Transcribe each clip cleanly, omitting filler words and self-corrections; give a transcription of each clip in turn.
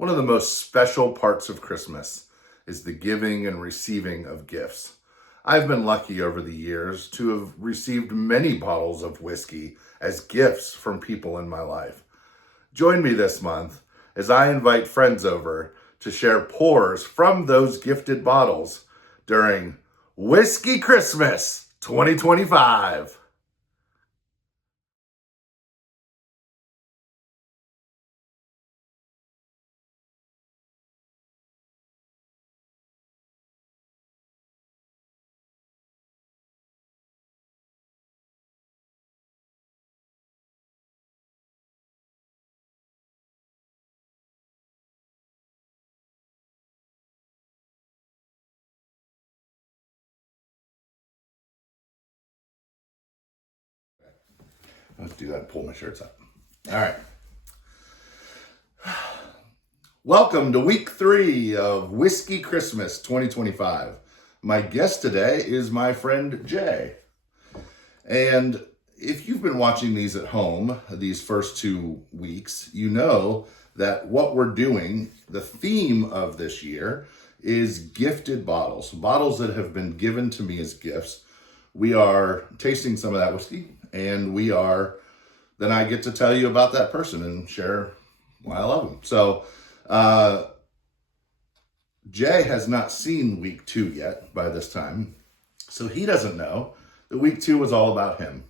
One of the most special parts of Christmas is the giving and receiving of gifts. I've been lucky over the years to have received many bottles of whiskey as gifts from people in my life. Join me this month as I invite friends over to share pours from those gifted bottles during Whiskey Christmas 2025. Let's do that and pull my shirts up. All right. Welcome to week 3 of Whiskey Christmas 2025. My guest today is my friend Jay. And if you've been watching these at home, these first 2 weeks, you know that what we're doing, the theme of this year, is gifted bottles. Bottles that have been given to me as gifts. We are tasting some of that whiskey, and then I get to tell you about that person and share why I love them. So, Jay has not seen week 2 yet by this time, so he doesn't know that week 2 was all about him.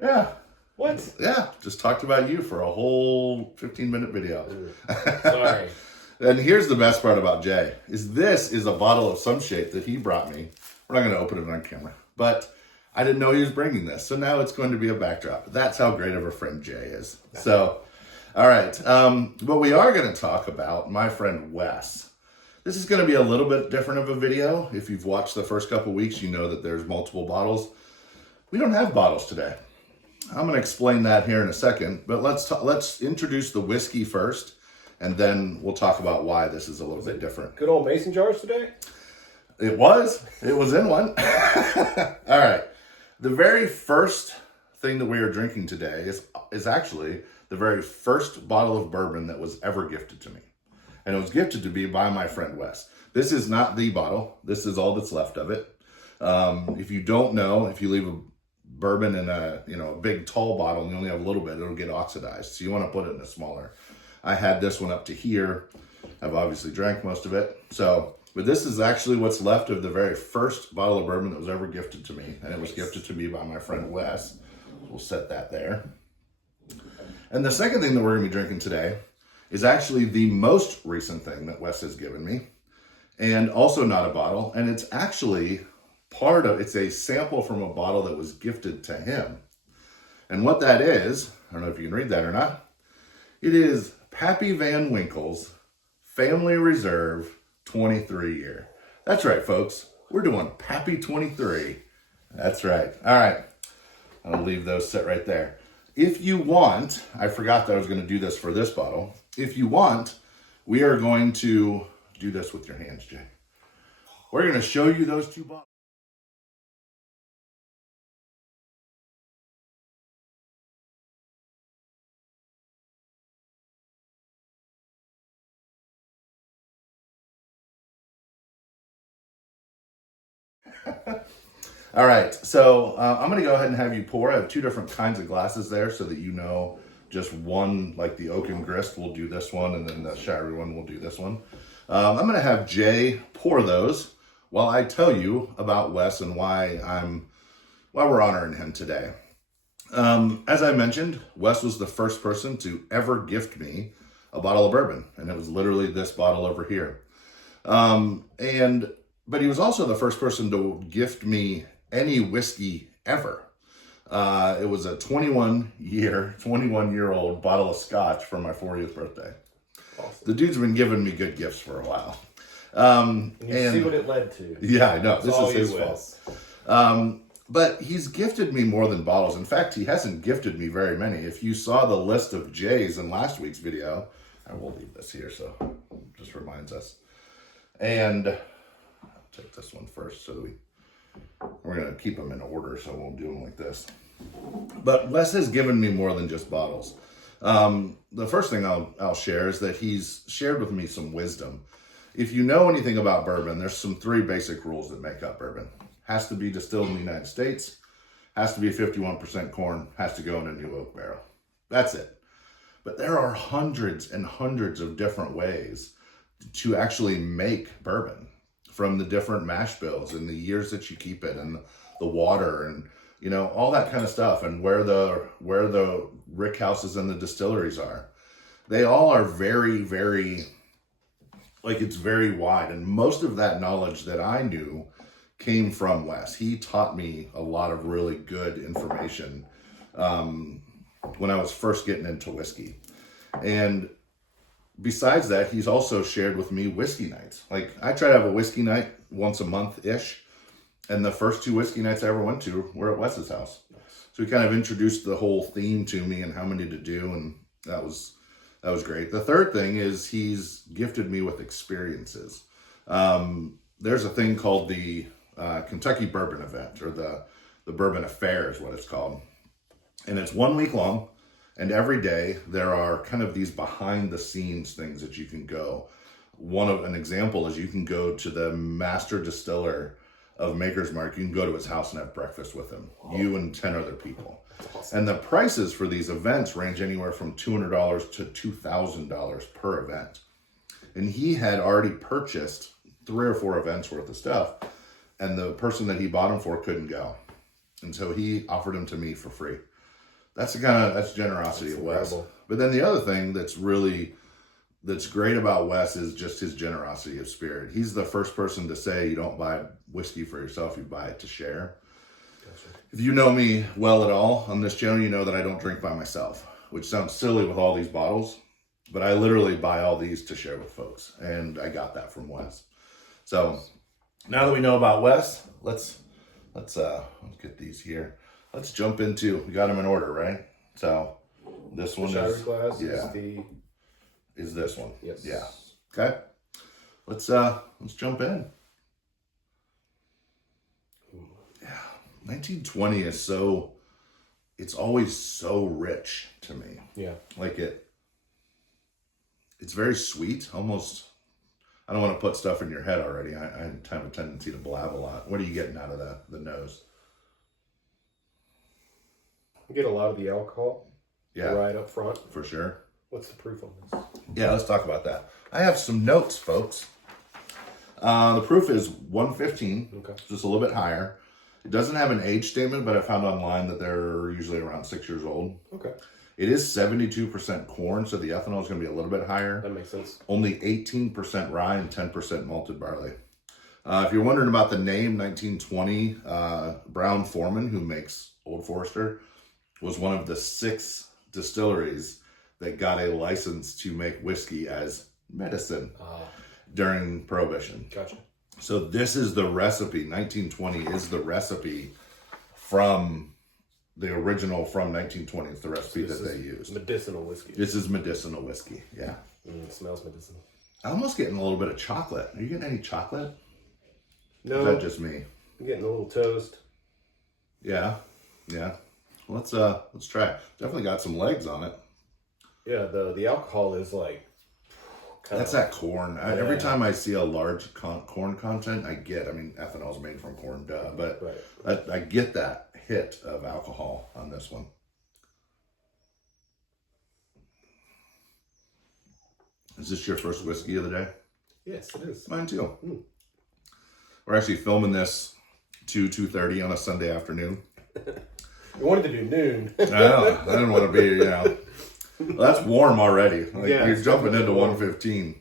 Yeah. What? Yeah, just talked about you for a whole 15-minute video. Sorry. And here's the best part about Jay, is this is a bottle of some shape that he brought me. We're not going to open it on camera, but I didn't know he was bringing this. So now it's going to be a backdrop. That's how great of a friend Jay is. So, all right. But we are going to talk about my friend Wes. This is going to be a little bit different of a video. If you've watched the first couple weeks, you know that there's multiple bottles. We don't have bottles today. I'm going to explain that here in a second, but let's introduce the whiskey first, and then we'll talk about why this is a little bit different. Good old mason jars today? It was in one. All right. The very first thing that we are drinking today is actually the very first bottle of bourbon that was ever gifted to me. And it was gifted to me by my friend Wes. This is not the bottle. This is all that's left of it. If you don't know, if you leave a bourbon in a big tall bottle and you only have a little bit, it'll get oxidized. So you want to put it in a smaller. I had this one up to here. I've obviously drank most of it. But this is actually what's left of the very first bottle of bourbon that was ever gifted to me. And it was gifted to me by my friend Wes. We'll set that there. And the second thing that we're going to be drinking today is actually the most recent thing that Wes has given me. And also not a bottle. And it's actually it's a sample from a bottle that was gifted to him. And what that is, I don't know if you can read that or not. It is Pappy Van Winkle's Family Reserve 23 year. That's right, folks. We're doing Pappy 23. That's right. All right. I'll leave those set right there. If you want, I forgot that I was going to do this for this bottle. If you want, we are going to do this with your hands, Jay. We're going to show you those 2 bottles. All right, so I'm going to go ahead and have you pour. I have 2 different kinds of glasses there so that you know just one, like the oak and grist, we'll do this one, and then the sherry one, we'll do this one. I'm going to have Jay pour those while I tell you about Wes and why we're honoring him today. As I mentioned, Wes was the first person to ever gift me a bottle of bourbon, and it was literally this bottle over here. But he was also the first person to gift me any whiskey ever. It was a 21-year-old bottle of scotch for my 40th birthday. Awesome. The dude's been giving me good gifts for a while. And see what it led to. Yeah, I know. This is his fault. But he's gifted me more than bottles. In fact, he hasn't gifted me very many. If you saw the list of J's in last week's video, I will leave this here so it just reminds us. And I'll take this one first so that we're going to keep them in order, so we'll do them like this. But Wes has given me more than just bottles. The first thing I'll share is that he's shared with me some wisdom. If you know anything about bourbon, there's some 3 basic rules that make up bourbon. Has to be distilled in the United States, has to be 51% corn, has to go in a new oak barrel. That's it. But there are hundreds and hundreds of different ways to actually make bourbon, from the different mash bills and the years that you keep it and the water and all that kind of stuff, and where the rick houses and the distilleries are. They all are very, very, it's very wide. And most of that knowledge that I knew came from Wes. He taught me a lot of really good information when I was first getting into whiskey. And besides that, he's also shared with me whiskey nights. I try to have a whiskey night once a month-ish. And the first 2 whiskey nights I ever went to were at Wes's house. So he kind of introduced the whole theme to me and how many to do. And that was great. The third thing is he's gifted me with experiences. There's a thing called the Kentucky Bourbon Event, or the Bourbon Affair is what it's called. And it's 1 week long. And every day there are kind of these behind the scenes things that you can go. An example is you can go to the master distiller of Maker's Mark. You can go to his house and have breakfast with him. Oh. You and 10 other people. Awesome. And the prices for these events range anywhere from $200 to $2,000 per event. And he had already purchased 3 or 4 events worth of stuff, and the person that he bought them for couldn't go. And so he offered them to me for free. That's generosity of Wes. But then the other thing that's great about Wes is just his generosity of spirit. He's the first person to say you don't buy whiskey for yourself, you buy it to share. Gotcha. If you know me well at all on this channel, you know that I don't drink by myself, which sounds silly with all these bottles, but I literally buy all these to share with folks. And I got that from Wes. So now that we know about Wes, let's get these here. Let's jump into, we got them in order, right? So this one is, glass is this one. Yes. Yeah. Okay. Let's jump in. Yeah. 1920 is it's always so rich to me. Yeah. It's very sweet, almost. I don't want to put stuff in your head already. I have a tendency to blab a lot. What are you getting out of the nose? You get a lot of the alcohol. Yeah. Right up front. For sure. What's the proof on this? Yeah, let's talk about that. I have some notes, folks. The proof is 115. Okay. Just a little bit higher. It doesn't have an age statement, but I found online that they're usually around 6 years old. Okay. It is 72% corn, so the ethanol is going to be a little bit higher. That makes sense. Only 18% rye and 10% malted barley. If you're wondering about the name, 1920, Brown Foreman, who makes Old Forester, was one of the 6 distilleries that got a license to make whiskey as medicine during Prohibition. Gotcha. So this is the recipe. 1920 is the recipe from the original from 1920. It's the recipe that they used. Medicinal whiskey. This is medicinal whiskey. Yeah. It smells medicinal. I'm almost getting a little bit of chocolate. Are you getting any chocolate? No. Is that just me? I'm getting a little toast. Yeah. Yeah. Let's try it. Definitely got some legs on it. Yeah, the alcohol is that's that corn. Yeah. Every time I see a large corn content, ethanol is made from corn, duh. But right. I get that hit of alcohol on this one. Is this your first whiskey of the day? Yes, it is. Mine too. We're actually filming this 2:30 on a Sunday afternoon. You wanted to do noon. I know. I didn't want to be, Well, that's warm already. You're jumping into 115.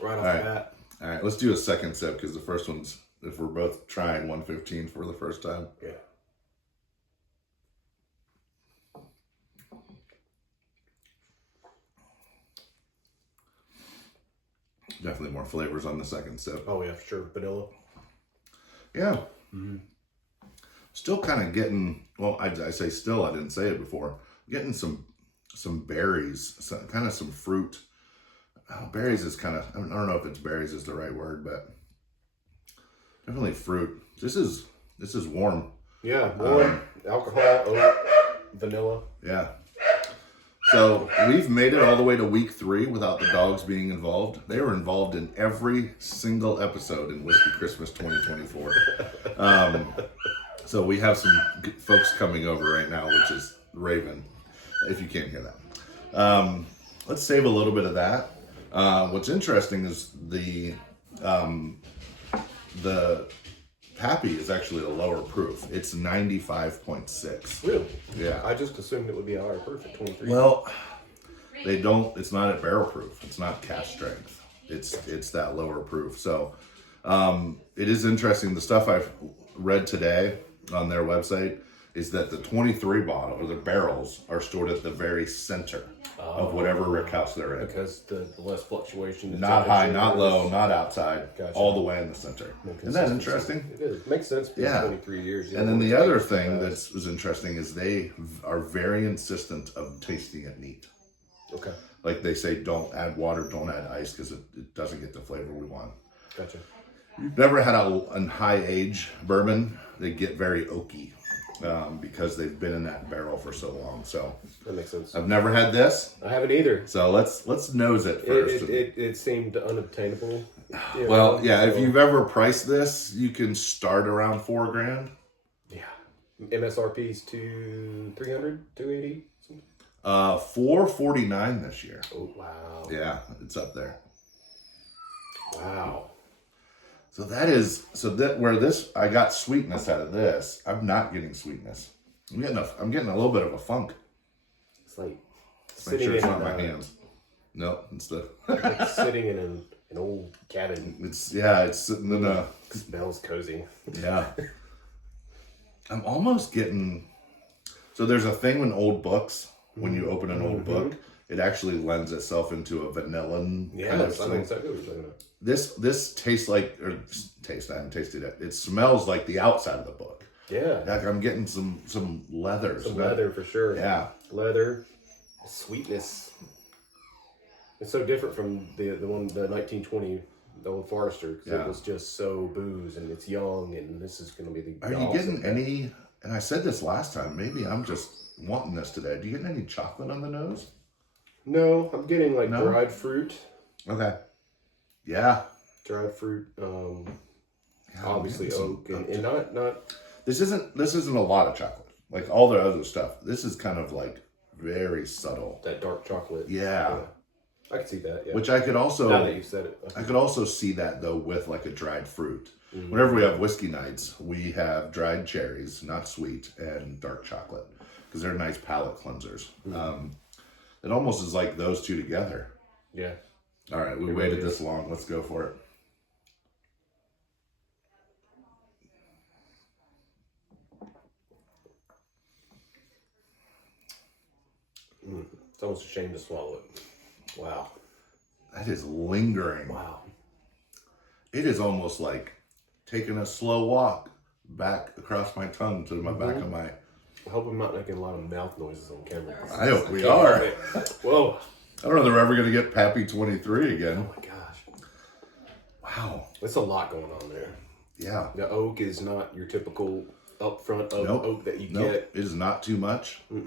Right off the bat. All right, let's do a second sip because the first one's, if we're both trying 115 for the first time. Yeah. Definitely more flavors on the second sip. Oh, yeah, for sure. Vanilla. Yeah. Mm-hmm. Still kind of getting, well, I say still, I didn't say it before. Getting some berries, kind of some fruit. Berries is kind of, I don't know if it's berries is the right word, but definitely fruit. This is warm. Yeah, warm, alcohol, oat, vanilla. Yeah. So we've made it all the way to week 3 without the dogs being involved. They were involved in every single episode in Whiskey Christmas 2024. So we have some folks coming over right now, which is Raven, if you can't hear that. Let's save a little bit of that. What's interesting is the Pappy is actually a lower proof. It's 95.6. Really? Yeah. I just assumed it would be a higher proof at 23. Well, they don't. It's not at barrel proof. It's not cask strength. It's that lower proof. So it is interesting. The stuff I've read today on their website is that the 23 bottle or the barrels are stored at the very center of whatever rick house they're in. Because the less fluctuation. the Not high, temperature not is- low, not outside. Gotcha. All the way in the center. No Isn't that consistency. interesting? It is. Makes sense. For Yeah. 23 years. And then the other thing that was interesting is they are very insistent of tasting it neat. Okay. Like they say, don't add water, don't add ice, because it doesn't get the flavor we want. Gotcha. You've never had a high age bourbon, they get very oaky because they've been in that barrel for so long. So That makes sense. I've never had this, I haven't either. so let's nose it first. It seemed unobtainable. Yeah, Well, yeah, if so- you've ever priced this, you can start around $4,000. Yeah. MSRP's to 300, 280. $449 this year. Oh wow. Yeah, it's up there. Wow. So that where this I got sweetness out of this, I'm not getting sweetness. I'm getting a little bit of a funk. It's like Let's make sure it's not my hands. No, it's the like sitting in an old cabin. it's sitting in a Smells cozy. yeah. I'm almost getting so there's a thing in old books when you open an old book, it actually lends itself into a vanilla Yeah, kind of I thing. think exactly what you're talking about. This tastes like I haven't tasted it. It smells like the outside of the book. Yeah. Like I'm getting some leather. Some leather for sure. Yeah. Leather, sweetness. It's so different from the 1920, the old Forester. 'Cause Yeah. It was just so booze and it's young and this is going to be the. Are you opposite. getting any? And I said this last time. Maybe I'm just wanting this today. Do you get any chocolate on the nose? No, I'm getting like No? dried fruit. Okay. Yeah. Dried fruit. Yeah, I'm Obviously getting oak and not. This isn't a lot of chocolate. Like all the other stuff. This is kind of like very subtle. That dark chocolate. Yeah. I can see that. Yeah. Which I could also now that you've said it. I could also see that though with like a dried fruit. Whenever we have whiskey nights, we have dried cherries, not sweet, and dark chocolate because they're nice palate cleansers. It almost is like those two together. Yeah. All right, we waited this long. Let's go for it. It's almost a shame to swallow it. Wow. That is lingering. Wow. It is almost like taking a slow walk back across my tongue to my back of my. I hope I'm not making a lot of mouth noises on camera. I hope we are. Whoa. I don't know if they're ever going to get Pappy 23 again. Oh my gosh. Wow. There's a lot going on there. Yeah. The oak is not your typical upfront oak that you Nope. get. It is not too much. Like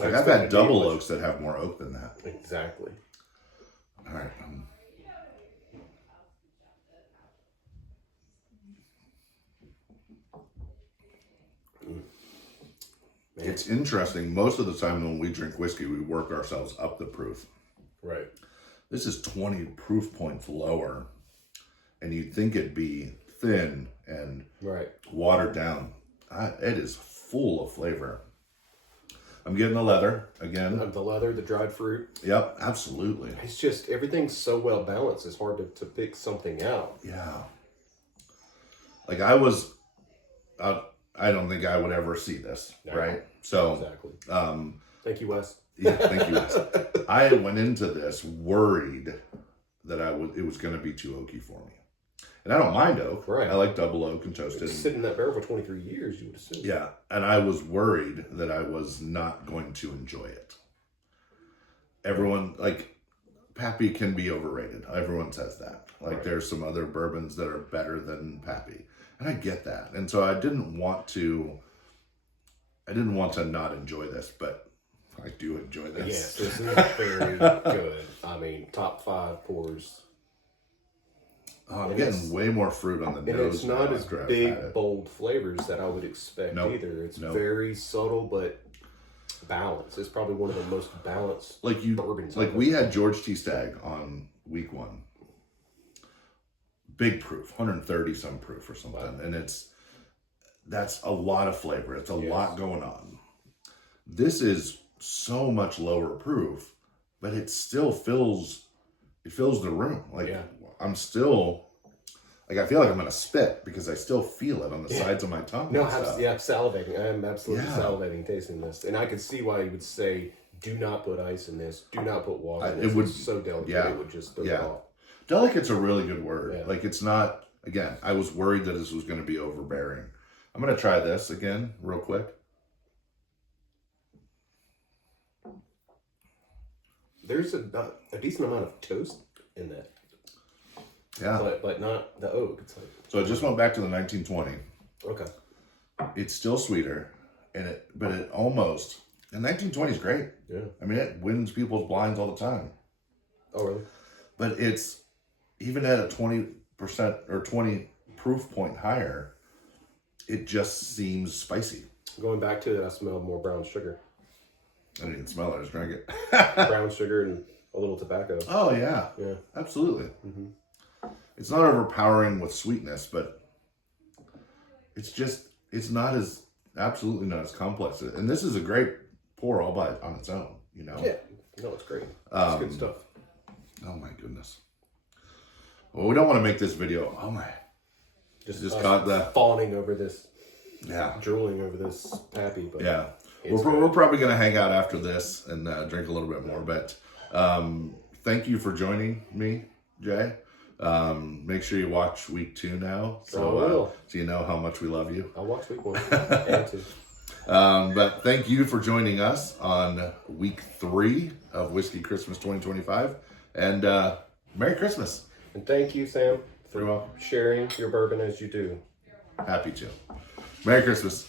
I I've expect had it to be double much- oaks that have more oak than that. Exactly. All right. It's interesting. Most of the time when we drink whiskey, we work ourselves up the proof. Right. This is 20 proof points lower, and you'd think it'd be thin and Right. watered down. It is full of flavor. I'm getting the leather again. The leather, the dried fruit. Yep, absolutely. It's just everything's so well balanced. It's hard to pick something out. Yeah. Like I don't think I would ever see this, No. right? So, Exactly. Thank you, Wes. yeah, thank you. Wes. I went into this worried that it was going to be too oaky for me. And I don't mind oak. Right. I like double oak and toasted. It's sitting in that barrel for 23 years, you would assume. Yeah, and I was worried that I was not going to enjoy it. Everyone, like, Pappy can be overrated. Everyone says that. Like, Right. there's some other bourbons that are better than Pappy. And I get that. And so I didn't want to not enjoy this, but I do enjoy this. Yes, this is very good. I mean, top 5 pours. Oh, I'm getting way more fruit on the And nose. it's not as after I've had big, it. bold flavors that I would expect Nope. either. It's Nope. very subtle, but balanced. It's probably one of the most balanced bourbons. Like we had George T. Stagg on week 1. Big proof, 130 some proof or something. Wow. And that's a lot of flavor. It's a lot going on. This is so much lower proof, but it still fills the room. Like I'm still, like I feel like I'm gonna spit because I still feel it on the sides of my tongue. No, I'm salivating. I am absolutely salivating tasting this, and I can see why you would say, "Do not put ice in this. Do not put water in this." It would so delicate. It would just throw it off. Delicate's a really good word. Like it's not. Again, I was worried that this was going to be overbearing. I'm gonna try this again real quick. There's a decent amount of toast in that. Yeah. But not the oak. It's like, so I just went back to the 1920. Okay. It's still sweeter, but it almost, and 1920 is great. Yeah. I mean, it wins people's blinds all the time. Oh, really? But it's, even at a 20% or 20 proof point higher, it just seems spicy. Going back to it, I smell more brown sugar. I didn't even smell it, I just drank it. Brown sugar and a little tobacco. Oh, yeah. Yeah. Absolutely. Mm-hmm. It's not overpowering with sweetness, but it's not as, absolutely not as complex. And this is a great pour all by on its own, you know? Yeah. No, it's great. It's good stuff. Oh, my goodness. Well, we don't want to make this video. Oh, my. Just caught the fawning over this. Yeah. Drooling over this Pappy. But yeah. We're probably going to hang out after this and drink a little bit more. But thank you for joining me, Jay. Make sure you watch week 2 now. So you know how much we love you. I'll watch week 1 and 2. But thank you for joining us on week 3 of Whiskey Christmas 2025. And Merry Christmas. And thank you, Sam, for sharing your bourbon as you do. Happy to. Merry Christmas.